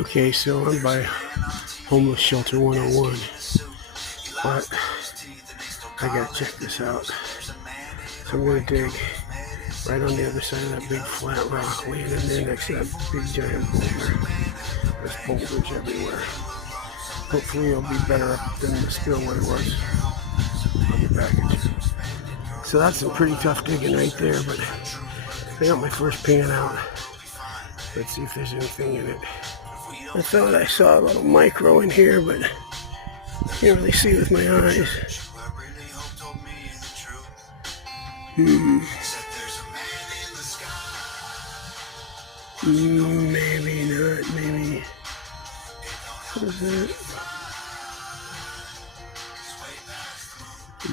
Okay, so I'm by Homeless Shelter 101, but I gotta check this out. So I'm gonna dig right on the other side of that big flat rock, laying in there next to that big giant boulder. There's boulders everywhere. Hopefully it'll be better up than the spillway was. I'll get back at you. So that's some pretty tough digging right there, but I got my first pan out. Let's see if there's anything in it. I thought I saw a little micro in here, but can't really see with my eyes. Maybe not, maybe. What is that?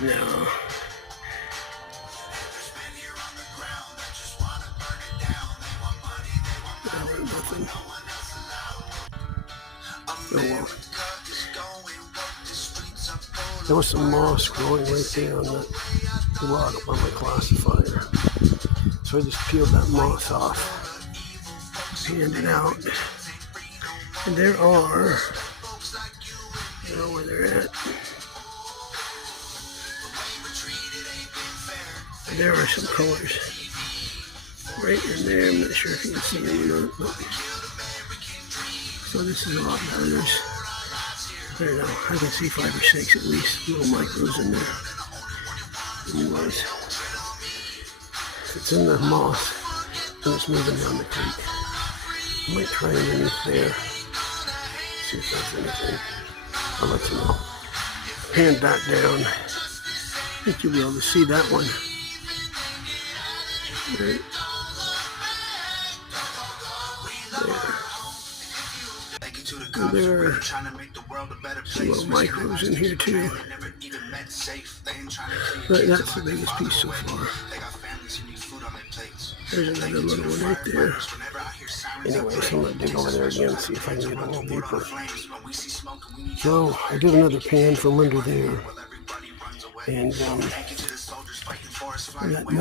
No. That ain't nothing. Oh well. There was some moss growing right there on that log up on my classifier. So I just peeled that moss off, panned it out. And there are, I don't know where they're at. There are some colors right in there. I'm not sure if you can see them or not. But so this is a lot better. There's, I don't know, I can see 5 or 6 at least little micros in there. Anyways, if it's in the moss, and it's moving down the creek. I might try underneath there. See if there's anything. I'll let you know. Hand that down. I think you'll be able to see that one. Right there are some little micros in here too. But that's the biggest piece so far. There's another little one right there. Anyways, I'm going to dig over there again and see if I can get a little deeper. So I did another pan from under there. And that